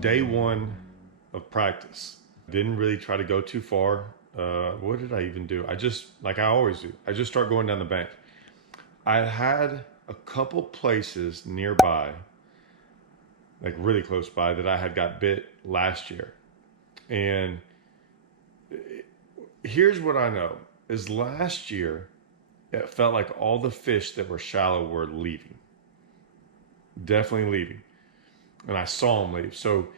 day one of practice. Didn't really try to go too far. What did I even do? I just, like I always do, I just start going down the bank. I had a couple places nearby, like really close by, that I had got bit last year. And here's what I know is last year, it felt like all the fish that were shallow were leaving. Definitely leaving. And I saw them leave. So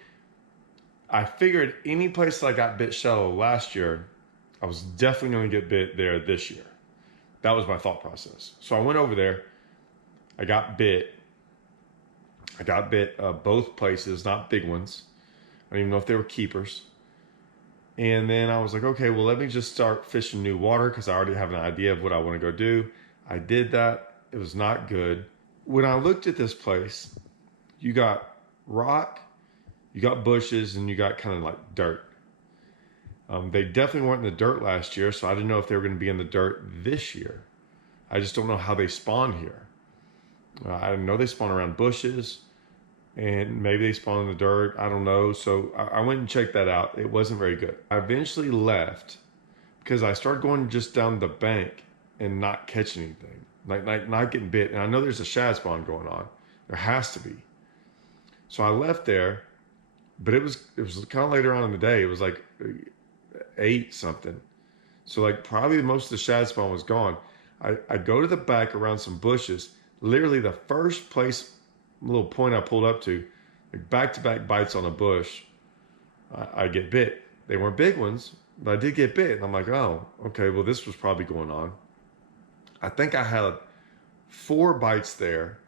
I figured any place that I got bit shallow last year, I was definitely going to get bit there this year. That was my thought process. So I went over there. I got bit. Both places, not big ones. I don't even know if they were keepers. And then I was like, okay, well, let me just start fishing new water because I already have an idea of what I want to go do. I did that. It was not good. When I looked at this place, you got rock, you got bushes, and you got kind of like dirt. They definitely weren't in the dirt last year, so I didn't know if they were going to be in the dirt this year. I just don't know how they spawn here. I know they spawn around bushes, and maybe they spawn in the dirt. I don't know. So I went and checked that out. It wasn't very good. I eventually left because I started going just down the bank and not catching anything, like not getting bit. And I know there's a shad spawn going on. There has to be. So I left there, but it was kind of later on in the day. It was like 8 something. So like probably most of the shad spawn was gone. I go to the back around some bushes. Literally the first place, little point I pulled up to, like back-to-back bites on a bush, I get bit. They weren't big ones, but I did get bit. And I'm like, oh, okay, well, this was probably going on. I think I had 4 bites there.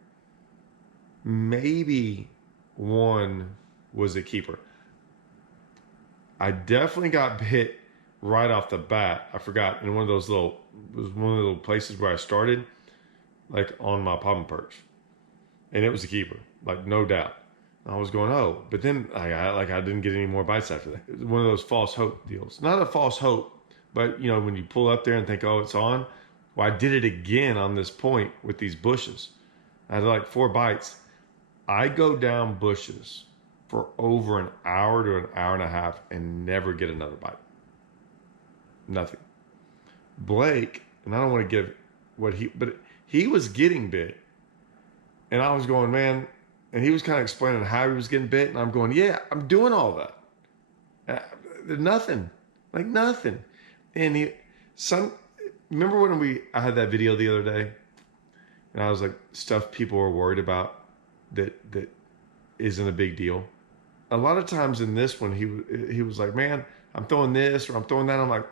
Maybe one was a keeper. I definitely got bit right off the bat. I forgot in one of those little, it was one of the little places where I started, like on my popping perch. And it was a keeper, like no doubt. I was going, oh, but then I didn't get any more bites after that. It was one of those false hope deals. Not a false hope, but you know, when you pull up there and think, oh, it's on. Well, I did it again on this point with these bushes. I had like 4 bites. I go down bushes for over an hour to an hour and a half and never get another bite. Nothing. Blake, and I don't want to give but he was getting bit. And I was going, man, and he was kind of explaining how he was getting bit. And I'm going, yeah, I'm doing all that. Nothing, like nothing. And remember when I had that video the other day? And I was like, stuff people are worried about that isn't a big deal. A lot of times in this one, he was like, man, I'm throwing this or I'm throwing that. I'm like,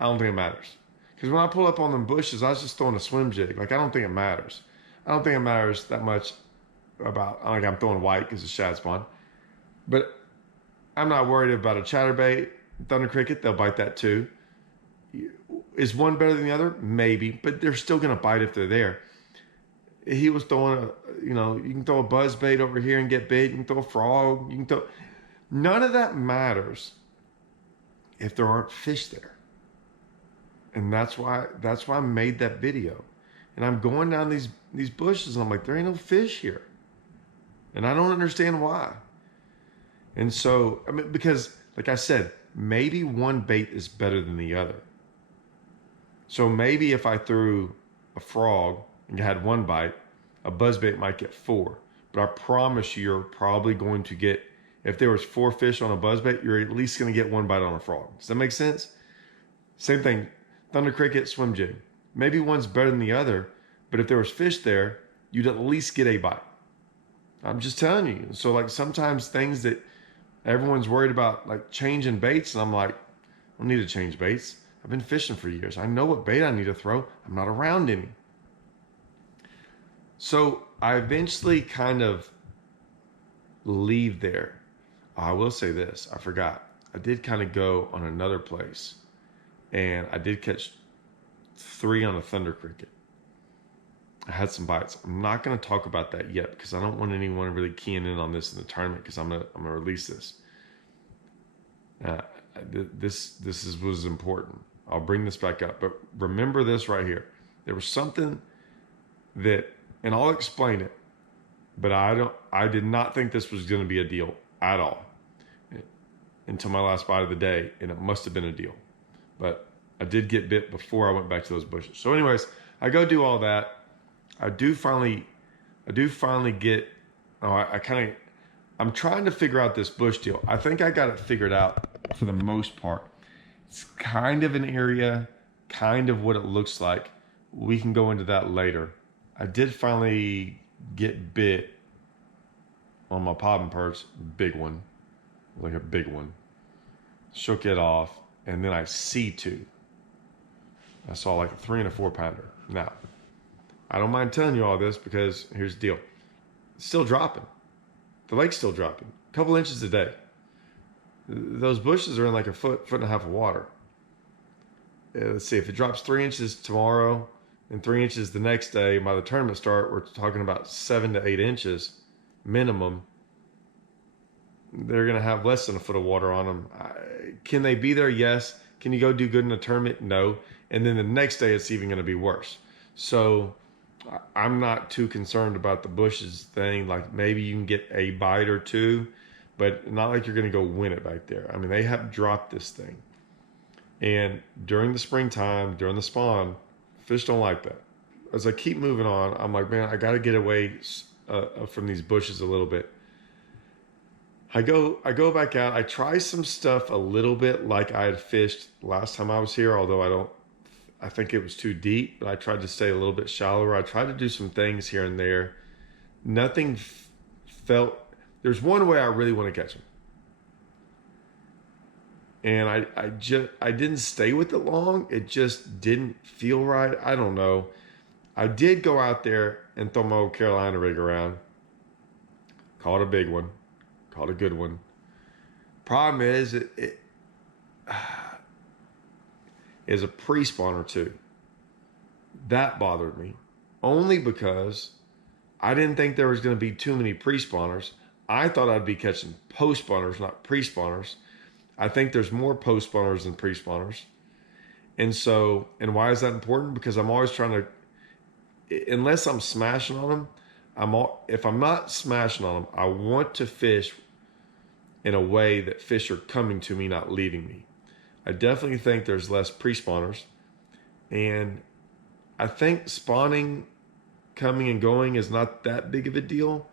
I don't think it matters. Because when I pull up on them bushes, I was just throwing a swim jig. Like, I don't think it matters. I don't think it matters that much about, like I'm throwing white because it's shad spawn. But I'm not worried about a chatterbait, thunder cricket. They'll bite that too. Is one better than the other? Maybe, but they're still going to bite if they're there. He was throwing you can throw a buzz bait over here and get bait. You can throw a frog. None of that matters if there aren't fish there. And that's why I made that video. And I'm going down these bushes and I'm like, there ain't no fish here. And I don't understand why. And so, I mean, because like I said, maybe one bait is better than the other. So maybe if I threw a frog and had 1 bite, a buzzbait might get 4. But I promise you're probably going to get, if there was 4 fish on a buzzbait, you're at least going to get 1 bite on a frog. Does that make sense? Same thing, thunder cricket, swim jig. Maybe one's better than the other, but if there was fish there, you'd at least get a bite. I'm just telling you. So like sometimes things that everyone's worried about, like changing baits, and I'm like, I don't need to change baits. I've been fishing for years. I know what bait I need to throw. I'm not around any. So I eventually kind of leave there. I will say this, I forgot. I did kind of go on another place, and I did catch 3 on a thunder cricket. I had some bites. I'm not going to talk about that yet because I don't want anyone really keying in on this in the tournament because I'm gonna release this. This was important. I'll bring this back up, but remember this right here. There was something that, and I'll explain it, but I did not think this was going to be a deal at all. until my last bite of the day, and it must have been a deal. But I did get bit before I went back to those bushes. So anyways, I go do all that. I do finally get, I'm trying to figure out this bush deal. I think I got it figured out for the most part. It's kind of an area, kind of what it looks like. We can go into that later. I did finally get bit on my popping perch, big one, like a big one. Shook it off, and then I C2. I saw like a 3 and a 4 pounder. Now, I don't mind telling you all this because here's the deal. It's still dropping. The lake's still dropping. A couple inches a day. Those bushes are in like a foot and a half of water. Let's see, if it drops 3 inches tomorrow and 3 inches the next day, by the tournament start, we're talking about 7 to 8 inches minimum. They're going to have less than a foot of water on them. Can they be there? Yes. Can you go do good in a tournament? No. And then the next day, it's even going to be worse. So I'm not too concerned about the bushes thing. Like maybe you can get a bite or two, but not like you're going to go win it back there. I mean, they have dropped this thing. And during the springtime, during the spawn, fish don't like that. As I keep moving on, I'm like, man, I got to get away from these bushes a little bit. I go back out. I try some stuff a little bit like I had fished last time I was here, although I think it was too deep, but I tried to stay a little bit shallower. I tried to do some things here and there. Nothing felt, there's one way I really want to catch them. And I didn't stay with it long. It just didn't feel right. I don't know. I did go out there and throw my old Carolina rig around. Caught a big one. Caught a good one. Problem is, it is a pre-spawner too. That bothered me. Only because I didn't think there was going to be too many pre-spawners. I thought I'd be catching post-spawners, not pre-spawners. I think there's more post-spawners than pre-spawners. And why is that important? Because I'm always trying to, unless I'm smashing on them, if I'm not smashing on them, I want to fish in a way that fish are coming to me, not leaving me. I definitely think there's less pre-spawners. And I think spawning, coming and going is not that big of a deal.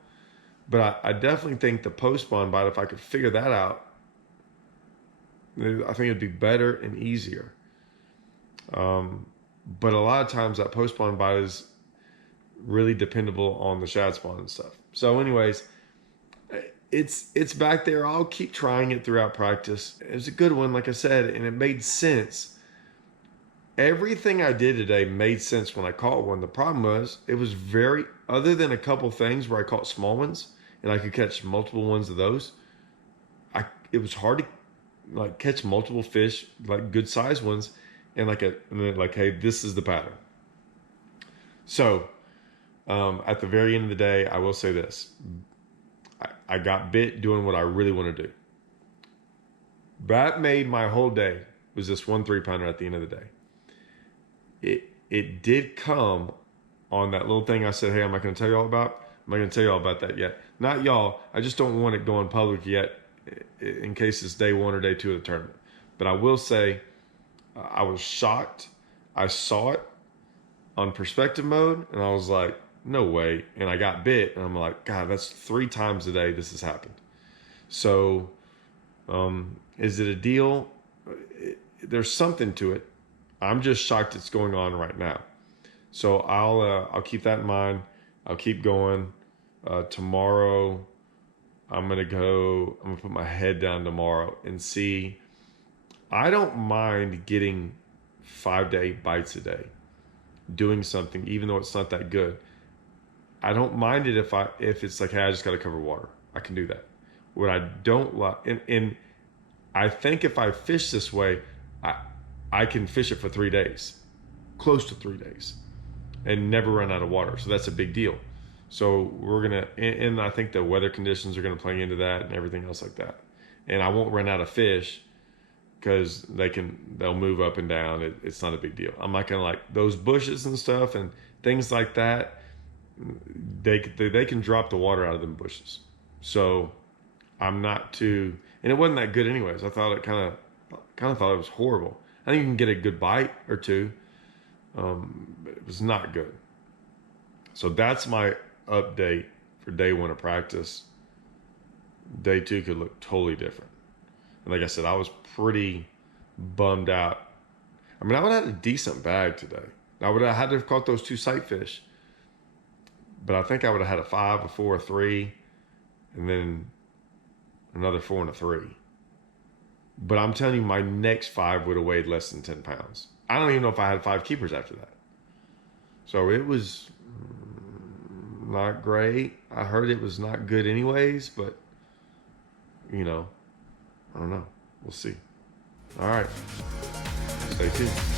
But I definitely think the post-spawn bite, if I could figure that out, I think it'd be better and easier. But a lot of times that post-spawn bite is really dependable on the shad spawn and stuff. So anyways, it's back there. I'll keep trying it throughout practice. It was a good one, like I said, and it made sense. Everything I did today made sense when I caught one. The problem was it was very, other than a couple things where I caught small ones and I could catch multiple ones of those, it was hard to like catch multiple fish, like good sized ones, and like, hey, this is the pattern. So at the very end of the day, I will say this. I got bit doing what I really want to do. That made my whole day, was this 1 3-pounder at the end of the day. It did come on that little thing I said, hey, I'm not going to tell you all about. I'm not going to tell you all about that yet. Not y'all. I just don't want it going public yet in case it's day 1 or day 2 of the tournament. But I will say I was shocked. I saw it on perspective mode and I was like, no way. And I got bit and I'm like, God, that's 3 times a day this has happened. So is it a deal? There's something to it. I'm just shocked it's going on right now. So I'll keep that in mind. I'll keep going. Tomorrow I'm gonna put my head down tomorrow and see. I don't mind getting 5 to 8 bites a day, doing something, even though it's not that good. I don't mind it if it's like, hey, I just got to cover water. I can do that. What I don't like, and I think if I fish this way, I can fish it for 3 days, close to 3 days, and never run out of water. So that's a big deal. So we're gonna, and I think the weather conditions are gonna play into that and everything else like that. And I won't run out of fish because they'll move up and down. It's not a big deal. I'm not gonna like those bushes and stuff and things like that. They can drop the water out of them bushes. So I'm not too, And it wasn't that good anyways. I thought it kind of thought it was horrible. I think you can get a good bite or two. But it was not good. So that's my update for day 1 of practice. Day 2 could look totally different. And like I said, I was pretty bummed out. I mean, I would have had a decent bag today. I would have had to have caught those 2 sight fish. But I think I would have had a 5, a 4, a 3, and then another 4 and a 3. But I'm telling you, my next 5 would have weighed less than 10 pounds. I don't even know if I had 5 keepers after that. So it was not great. I heard it was not good anyways, but, I don't know. We'll see. All right. Stay tuned.